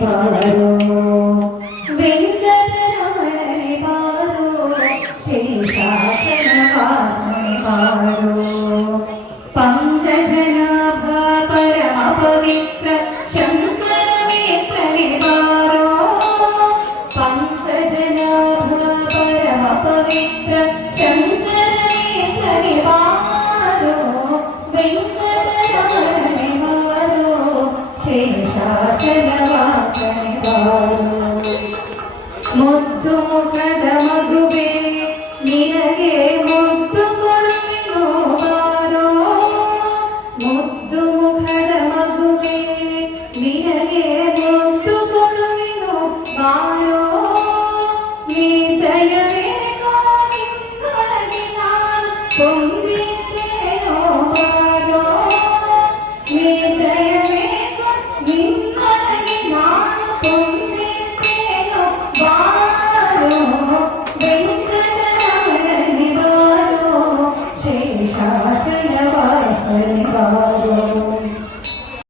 ಪಾರೋ ವೆಂಕಟರಮಣನೆ ಪಾರೋ ಶೇಷಾಸನ ಪಾರೋ ಪಂಕಜನಾಭ ಪರಮ ಪವಿತ್ರ ಶಂಕರ ವೇತ್ರನೆ ಪಾರೋ ಪಂಕಜನಾಭ ಪರಮ ಪವಿತ್ರ ಶಂಕರ ವೇತ್ರನೆ ಪಾರೋ ವೆಂಕಟರಮಣನೆ ಪಾರೋ ಶೇಷಾಚಲ ವಾಚನೆ ಪಾರೋ ಮುದ್ದು ಮುಖದ